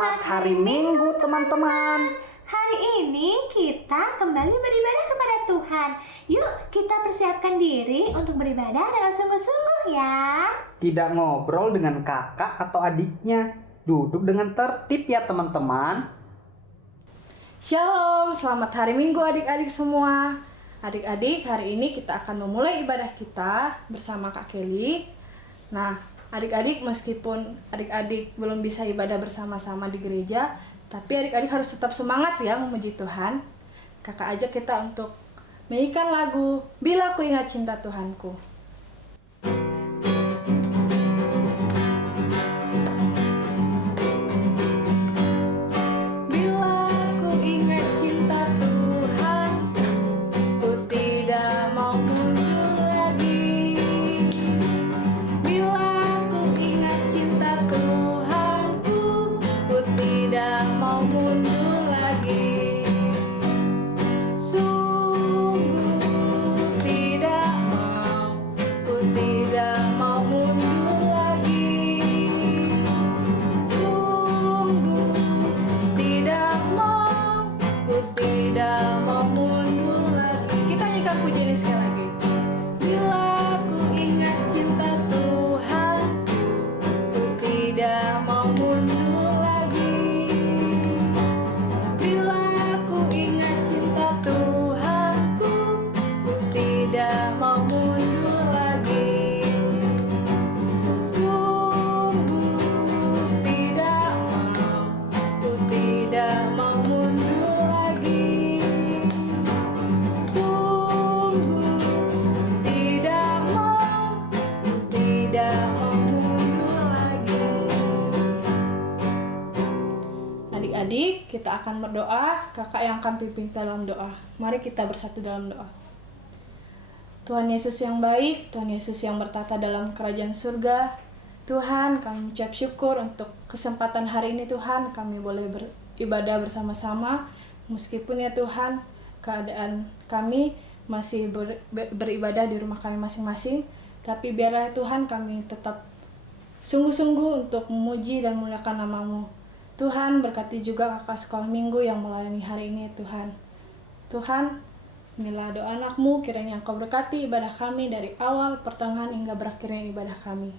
Selamat hari Minggu teman-teman. Hari ini kita kembali beribadah kepada Tuhan. Yuk kita persiapkan diri untuk beribadah dengan sungguh-sungguh ya. Tidak ngobrol dengan kakak atau adiknya. Duduk dengan tertib ya teman-teman. Shalom, selamat hari Minggu adik-adik semua. Adik-adik, hari ini kita akan memulai ibadah kita bersama Kak Kelly. Nah, adik-adik meskipun adik-adik belum bisa ibadah bersama-sama di gereja, tapi adik-adik harus tetap semangat ya memuji Tuhan. Kakak ajak kita untuk menyanyikan lagu Bila Ku Ingat Cinta Tuhanku. Adik-adik, kita akan berdoa. Kakak yang akan pimpin dalam doa. Mari kita bersatu dalam doa. Tuhan Yesus yang baik, Tuhan Yesus yang bertata dalam kerajaan surga, Tuhan, kami ucap syukur untuk kesempatan hari ini Tuhan, kami boleh beribadah bersama-sama. Meskipun ya Tuhan, keadaan kami masih beribadah di rumah kami masing-masing, tapi biarlah Tuhan kami tetap sungguh-sungguh untuk memuji dan memuliakan nama-Mu. Tuhan, berkati juga kakak sekolah minggu yang melayani hari ini Tuhan. Tuhan, inilah doa anak-Mu, kiranya Engkau berkati ibadah kami dari awal, pertengahan, hingga berakhirnya ibadah kami.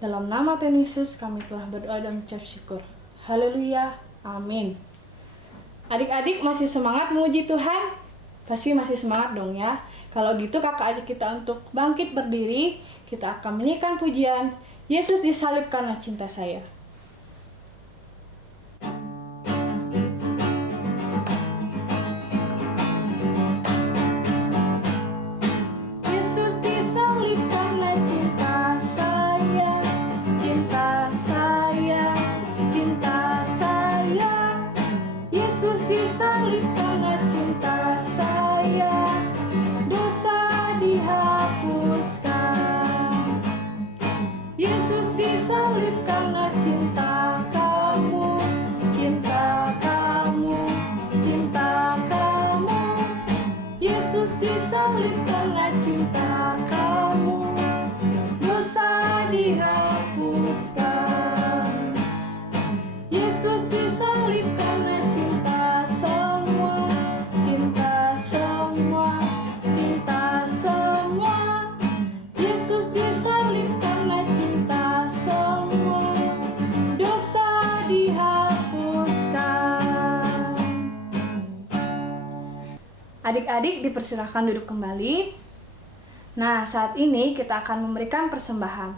Dalam nama Tuhan Yesus kami telah berdoa dan mengucap syukur. Haleluya, amin. Adik-adik masih semangat memuji Tuhan? Pasti masih semangat dong ya. Kalau gitu kakak ajak kita untuk bangkit berdiri, kita akan menyanyikan pujian Yesus disalib karena cinta saya. Adik-adik dipersilakan duduk kembali. Nah, saat ini kita akan memberikan persembahan.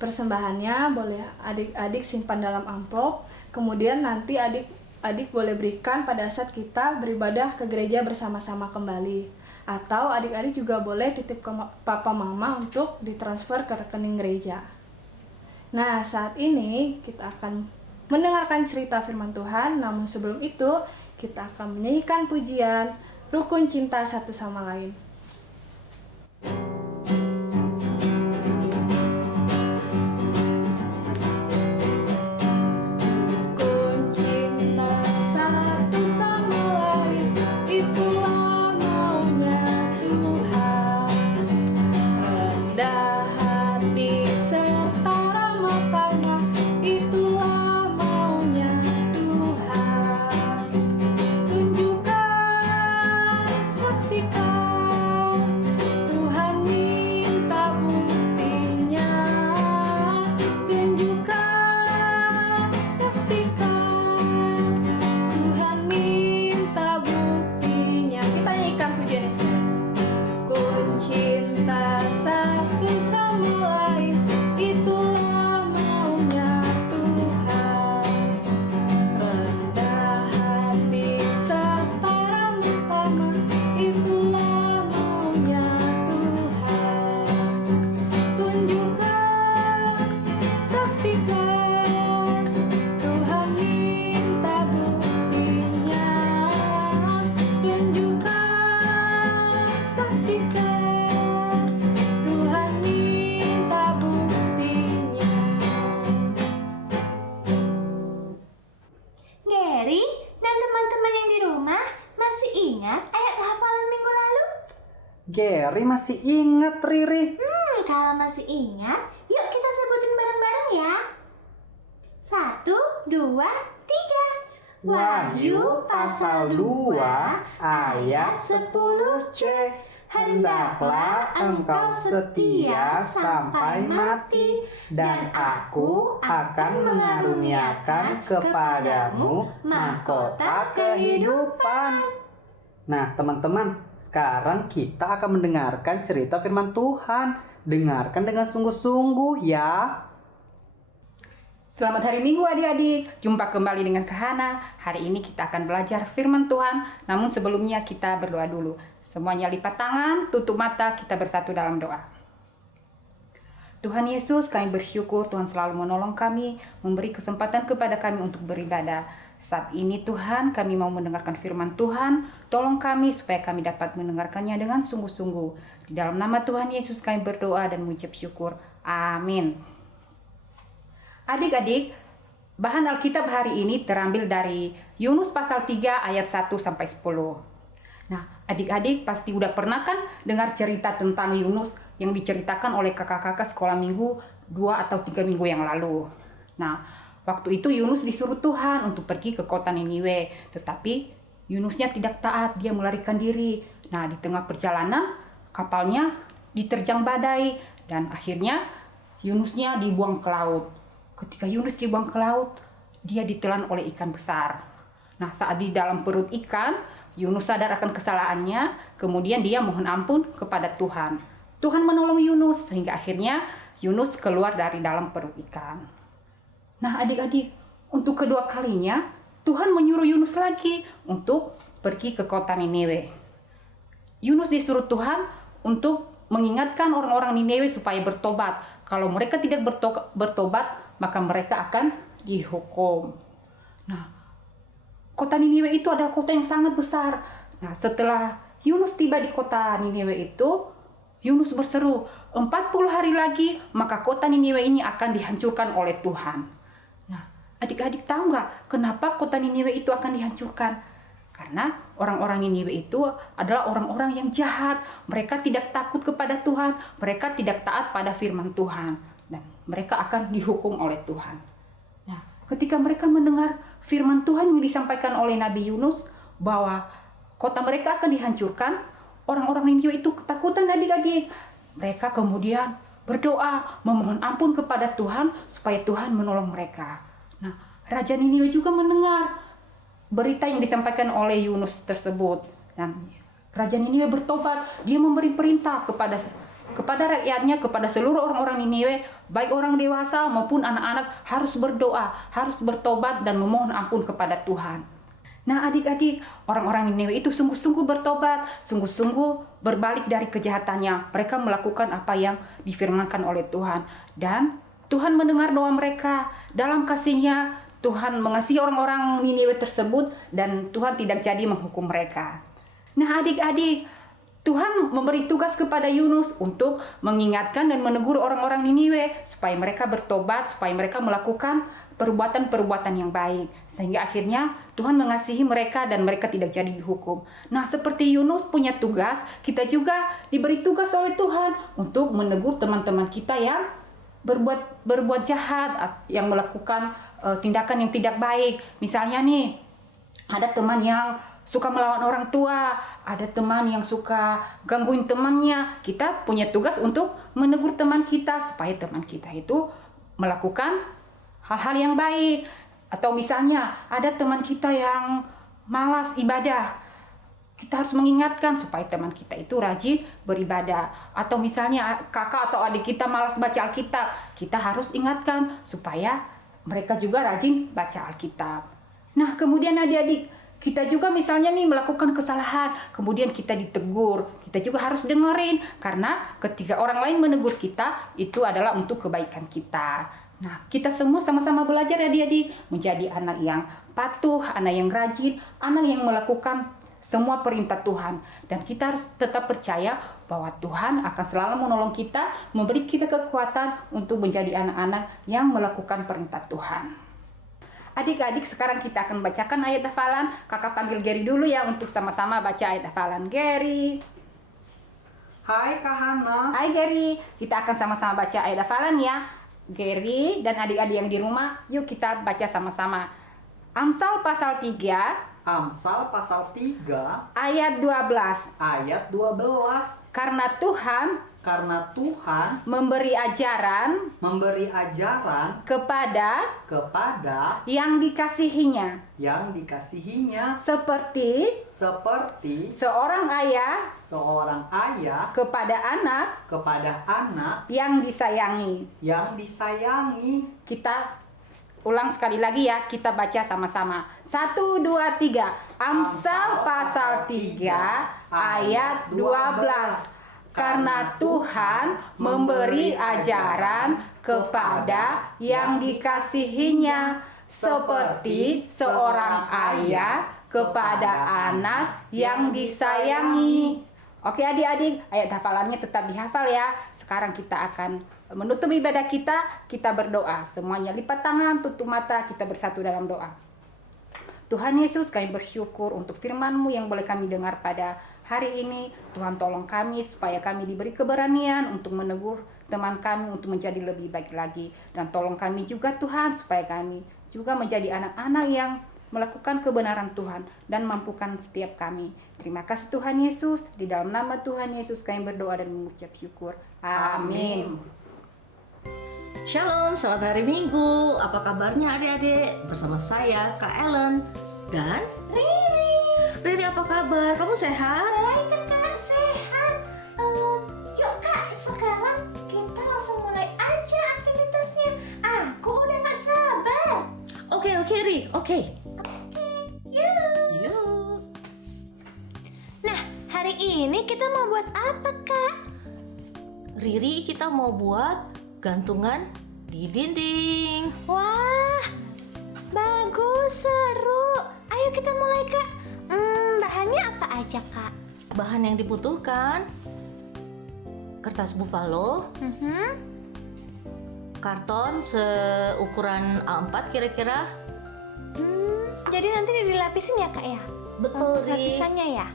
Persembahannya boleh adik-adik simpan dalam amplop, kemudian nanti adik-adik boleh berikan pada saat kita beribadah ke gereja bersama-sama kembali. Atau adik-adik juga boleh titip ke papa mama untuk ditransfer ke rekening gereja. Nah, saat ini kita akan mendengarkan cerita firman Tuhan, namun sebelum itu kita akan menyanyikan pujian Rukun Cinta Satu Sama Lain. Rukun cinta satu sama lain, itulah maunya Tuhan. Rendah hati serta ramah tamah, itulah maunya Tuhan. Gary dan teman-teman yang di rumah masih ingat ayat hafalan minggu lalu? Gary masih ingat, Riri. Kalau masih ingat, yuk kita sebutin bareng-bareng ya. 1, 2, 3. Wahyu pasal 2 ayat 10c. Hendaklah engkau setia sampai mati, dan aku akan mengaruniakan kepadamu mahkota kehidupan. Nah, teman-teman, sekarang kita akan mendengarkan cerita firman Tuhan. Dengarkan dengan sungguh-sungguh ya. Selamat hari Minggu adik-adik, jumpa kembali dengan Kahana. Hari ini kita akan belajar firman Tuhan, namun sebelumnya kita berdoa dulu. Semuanya lipat tangan, tutup mata, kita bersatu dalam doa. Tuhan Yesus, kami bersyukur Tuhan selalu menolong kami, memberi kesempatan kepada kami untuk beribadah. Saat ini Tuhan, kami mau mendengarkan firman Tuhan, tolong kami supaya kami dapat mendengarkannya dengan sungguh-sungguh. Di dalam nama Tuhan Yesus kami berdoa dan mengucap syukur. Amin. Adik-adik, bahan Alkitab hari ini terambil dari Yunus pasal 3 ayat 1 sampai 10. Nah, adik-adik pasti udah pernah kan dengar cerita tentang Yunus yang diceritakan oleh kakak-kakak sekolah minggu 2 atau 3 minggu yang lalu. Nah, waktu itu Yunus disuruh Tuhan untuk pergi ke kota Niniwe, tetapi Yunusnya tidak taat, dia melarikan diri. Nah, di tengah perjalanan kapalnya diterjang badai dan akhirnya Yunusnya dibuang ke laut. Ketika Yunus dibuang ke laut, dia ditelan oleh ikan besar. Nah, saat di dalam perut ikan, Yunus sadar akan kesalahannya, kemudian dia mohon ampun kepada Tuhan. Tuhan menolong Yunus, sehingga akhirnya Yunus keluar dari dalam perut ikan. Nah, adik-adik, untuk kedua kalinya, Tuhan menyuruh Yunus lagi untuk pergi ke kota Niniwe. Yunus disuruh Tuhan untuk mengingatkan orang-orang Niniwe supaya bertobat. Kalau mereka tidak bertobat, maka mereka akan dihukum. Nah, kota Niniwe itu adalah kota yang sangat besar. Nah, setelah Yunus tiba di kota Niniwe itu, Yunus berseru, 40 hari lagi, maka kota Niniwe ini akan dihancurkan oleh Tuhan. Nah, adik-adik tahu nggak kenapa kota Niniwe itu akan dihancurkan? Karena orang-orang Niniwe itu adalah orang-orang yang jahat. Mereka tidak takut kepada Tuhan. Mereka tidak taat pada firman Tuhan. Dan mereka akan dihukum oleh Tuhan. Nah, ketika mereka mendengar firman Tuhan yang disampaikan oleh Nabi Yunus bahwa kota mereka akan dihancurkan, orang-orang Niniwe itu ketakutan adik-adik. Mereka kemudian berdoa, memohon ampun kepada Tuhan supaya Tuhan menolong mereka. Nah, Raja Niniwe juga mendengar berita yang disampaikan oleh Yunus tersebut. Dan Raja Niniwe bertobat, dia memberi perintah kepada rakyatnya, kepada seluruh orang-orang Niniwe, baik orang dewasa maupun anak-anak, harus berdoa, harus bertobat dan memohon ampun kepada Tuhan. Nah, adik-adik, orang-orang Niniwe itu sungguh-sungguh bertobat, sungguh-sungguh berbalik dari kejahatannya. Mereka melakukan apa yang difirmankan oleh Tuhan. Dan Tuhan mendengar doa mereka. Dalam kasih-Nya, Tuhan mengasihi orang-orang Niniwe tersebut dan Tuhan tidak jadi menghukum mereka. Nah, adik-adik, Tuhan memberi tugas kepada Yunus untuk mengingatkan dan menegur orang-orang Niniwe supaya mereka bertobat, supaya mereka melakukan perbuatan-perbuatan yang baik. Sehingga akhirnya Tuhan mengasihi mereka dan mereka tidak jadi dihukum. Nah, seperti Yunus punya tugas, kita juga diberi tugas oleh Tuhan untuk menegur teman-teman kita yang berbuat jahat, yang melakukan tindakan yang tidak baik. Misalnya nih, ada teman yang suka melawan orang tua, ada teman yang suka gangguin temannya. Kita punya tugas untuk menegur teman kita supaya teman kita itu melakukan hal-hal yang baik. Atau misalnya ada teman kita yang malas ibadah, kita harus mengingatkan supaya teman kita itu rajin beribadah. Atau misalnya kakak atau adik kita malas baca Alkitab, kita harus ingatkan supaya mereka juga rajin baca Alkitab. Nah, kemudian adik-adik, kita juga misalnya nih melakukan kesalahan, kemudian kita ditegur, kita juga harus dengerin, karena ketika orang lain menegur kita, itu adalah untuk kebaikan kita. Nah, kita semua sama-sama belajar ya adik-adik, menjadi anak yang patuh, anak yang rajin, anak yang melakukan semua perintah Tuhan. Dan kita harus tetap percaya bahwa Tuhan akan selalu menolong kita, memberi kita kekuatan untuk menjadi anak-anak yang melakukan perintah Tuhan. Adik-adik, sekarang kita akan bacakan ayat hafalan. Kakak panggil Gary dulu ya untuk sama-sama baca ayat hafalan. Gary. Hai Kak Hana. Hai Gary, kita akan sama-sama baca ayat hafalan ya. Gary dan adik-adik yang di rumah, yuk kita baca sama-sama. Amsal pasal 3 Amsal pasal 3 ayat 12. ayat 12. Karena Tuhan memberi ajaran kepada kepada yang dikasihinya, seperti seorang ayah kepada anak yang disayangi. Kita ulang sekali lagi ya, kita baca sama-sama. 1, 2, 3. Amsal pasal 3 ayat 12. Karena Tuhan memberi ajaran kepada yang dikasihinya, seperti seorang ayah kepada anak yang disayangi. Oke adik-adik, ayat hafalannya tetap dihafal ya. Sekarang kita akan menutup ibadah kita berdoa. Semuanya lipat tangan, tutup mata, kita bersatu dalam doa. Tuhan Yesus, kami bersyukur untuk firman-Mu yang boleh kami dengar pada hari ini. Tuhan tolong kami supaya kami diberi keberanian untuk menegur teman kami untuk menjadi lebih baik lagi. Dan tolong kami juga Tuhan supaya kami juga menjadi anak-anak yang melakukan kebenaran Tuhan dan mampukan setiap kami. Terima kasih Tuhan Yesus. Di dalam nama Tuhan Yesus kami berdoa dan mengucap syukur. Amin. Shalom, selamat hari Minggu. Apa kabarnya adik-adik? Bersama saya, Kak Ellen dan Riri. Riri, apa kabar? Kamu sehat? Baik Kakak, sehat. Yuk Kak, sekarang kita langsung mulai aja aktivitasnya. Aku udah gak sabar. Oke, Ri. Oke. Yuk. Yuk. Nah, hari ini kita mau buat apa Kak? Riri, kita mau buat gantungan di dinding. Wah, bagus, seru. Ayo kita mulai Kak. Bahannya apa aja Kak? Bahan yang dibutuhkan: kertas buffalo, karton seukuran A4 kira-kira. Jadi nanti dilapisin ya Kak ya? Betul, Ri. Lapisannya ya.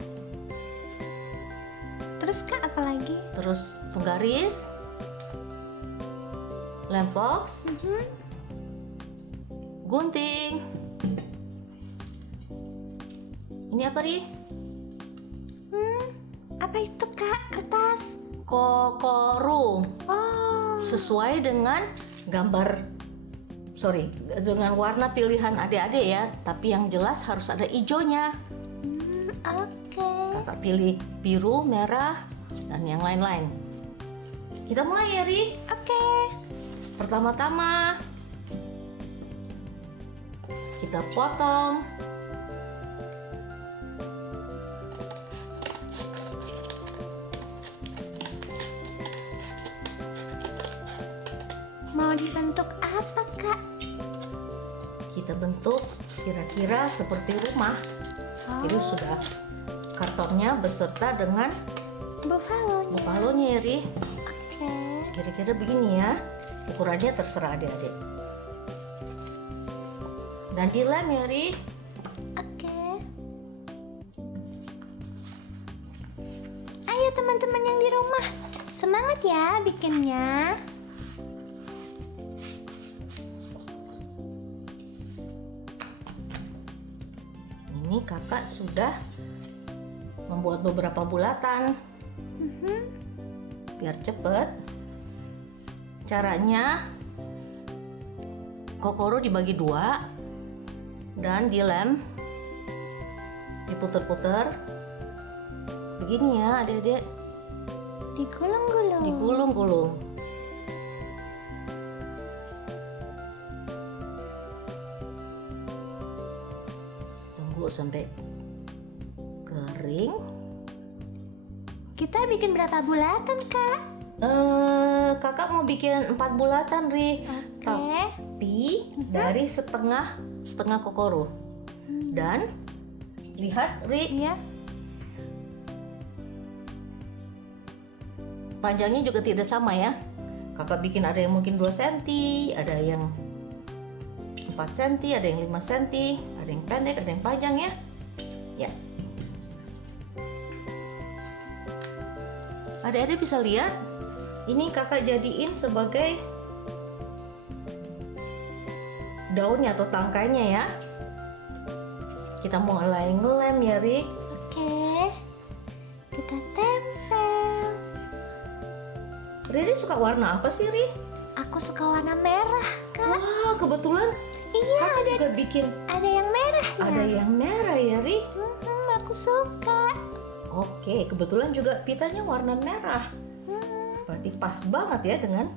Terus Kak apa lagi? Terus penggaris, lem fox, gunting. Ini apa, Ri? Apa itu Kak? Kertas. Kokoro. Oh, Sesuai dengan dengan warna pilihan adik-adik ya. Tapi yang jelas harus ada hijaunya. oke. Kakak pilih biru, merah, dan yang lain-lain. Kita mulai ya, Ri. Oke. Pertama-tama kita potong. Mau dibentuk apa Kak? Kita bentuk kira-kira seperti rumah. Itu sudah kartonnya beserta dengan buffalo-nya ya, Ri. Oke. Kira-kira begini ya. Ukurannya terserah adik-adik. Dan dilem ya, Ri. Oke. Ayo teman-teman yang di rumah, semangat ya bikinnya. Ini kakak sudah membuat beberapa bulatan. Biar cepet. Caranya, kokoro dibagi 2 dan dilem, diputer-puter. Begini ya adik-adik, Digulung-gulung. digulung-gulung. Tunggu sampai kering. Kita bikin berapa bulatan Kak? Kakak mau bikin 4 bulatan, Ri. Oke. Tapi dari setengah kokoro. Dan lihat, Ri, Iya. panjangnya juga tidak sama ya. Kakak bikin ada yang mungkin 2 cm, ada yang 4 4 cm, ada yang 5 cm, ada yang pendek, ada yang panjang ya. Ya. Adik-adik bisa lihat, ini kakak jadiin sebagai daunnya atau tangkainya ya. Kita mulai ngelem ya, Ri. Oke, kita tempel. Riri suka warna apa sih, Ri? Aku suka warna merah, Kak. Wah, kebetulan Iya, kakak juga bikin ada yang merahnya. ada yang merah ya, Ri. Aku suka. Oke, kebetulan juga pitanya warna merah. Berarti pas banget ya dengan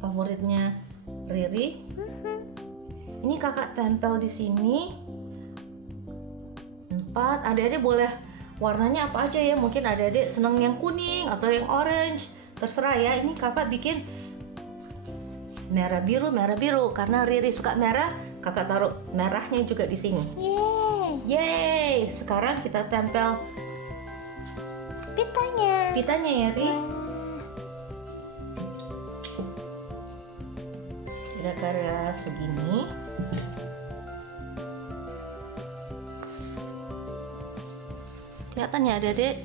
favoritnya Riri. Ini kakak tempel di sini 4. Adik-adik boleh warnanya apa aja ya. Mungkin adik-adik seneng yang kuning atau yang orange. Terserah ya. Ini kakak bikin merah biru karena Riri suka merah. Kakak taruh merahnya juga di sini. Yeay, Yeay, sekarang kita tempel pitanya. ya, Ri. Kira-kira segini. Kelihatan ya, Adik-adik?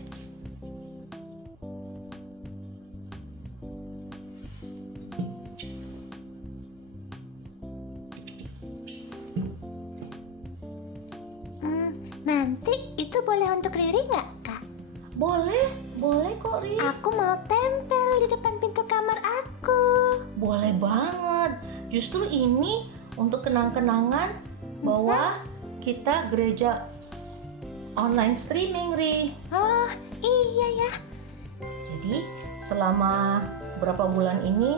Nanti itu boleh untuk Riri nggak, Kak? Boleh kok, Ri. Aku mau tempel di depan pintu kamar aku. Boleh banget. Justru ini untuk kenang-kenangan bahwa kita gereja online streaming, Ri. Oh, iya ya. Jadi selama beberapa bulan ini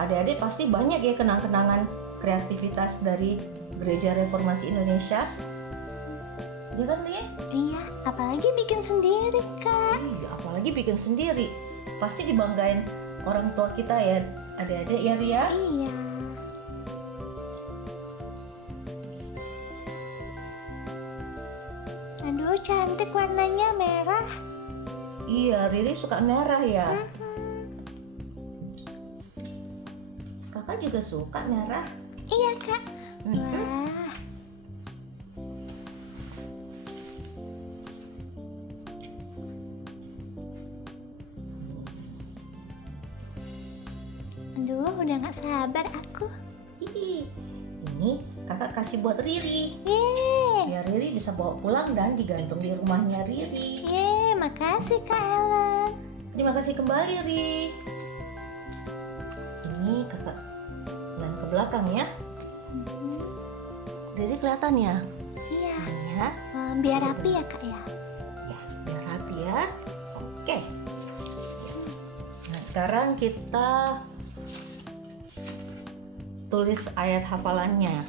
adik-adik pasti banyak ya kenang-kenangan kreativitas dari Gereja Reformasi Indonesia. Ya kan, Ri? Iya, apalagi bikin sendiri, Kak. Iya, apalagi bikin sendiri. Pasti dibanggain orang tua kita ya, adik-adik ya, Ria. Iya. Aduh, cantik warnanya merah. Iya, Riri suka merah ya. Kakak juga suka merah. Iya, Kak. Wah. Aduh, udah gak sabar aku. Hihi. Ini kakak kasih buat Riri. Yeay. Biar Riri bisa bawa pulang dan digantung di rumahnya Riri. Yeay, makasih Kak Ellen. Terima kasih kembali, Ri. Ini kakak lem ke belakang ya. Riri kelihatan ya? Iya, Ya. biar rapi ya Kak ya. Ya, biar rapi ya. Oke. Nah, sekarang kita tulis ayat hafalannya.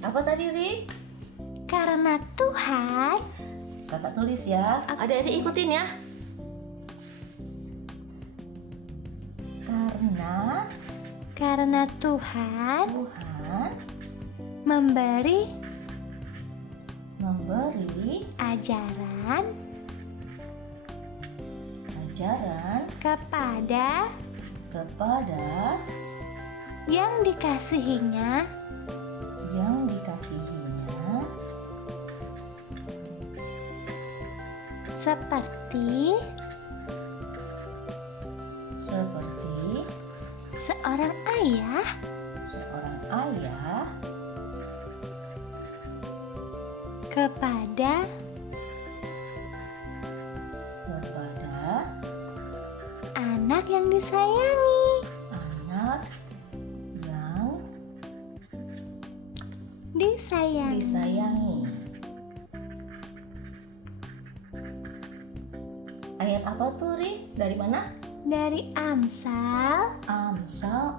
Apa tadi, Ri? Karena Tuhan, Kakak tulis ya. Adik-adik ikutin ya. karena Tuhan Tuhan memberi ajaran kepada yang dikasihinya seperti seorang ayah kepada anak yang disayangi. Disayangi. Ayat apa tuh, Ri? Dari mana? Dari Amsal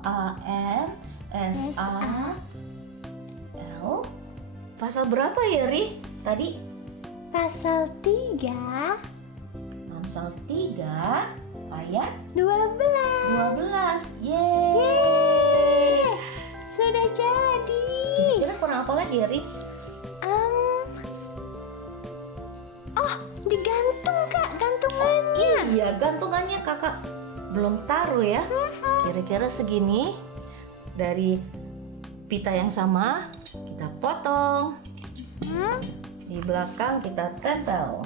A-M-S-A-L. Pasal berapa ya, Ri? Tadi pasal 3 Amsal 3 ayat 12. 12. Yeay. Sudah jadi. Kira-kira kurang apa lagi ya, Ri? Oh, digantung Kak, gantungannya. Iya, gantungannya kakak belum taruh ya. Kira-kira segini. Dari pita yang sama kita potong. Di belakang kita tempel.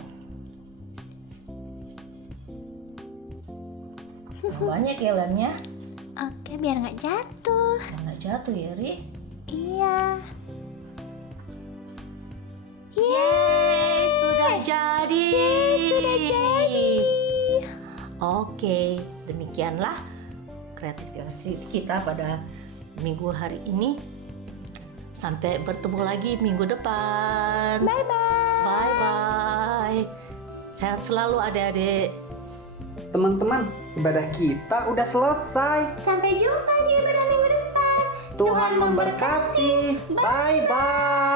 Banyak ya lemnya. Oke, biar nggak jatuh. Nggak jatuh ya, Ri. Iya. Yeay, sudah jadi. Sudah jadi. Oke, demikianlah kreativitas kita pada minggu hari ini. Sampai bertemu lagi minggu depan. Bye-bye. Bye-bye. Sehat selalu adik-adik. Teman-teman, ibadah kita udah selesai. Sampai jumpa di ibadah minggu depan. Tuhan memberkati. Bye-bye.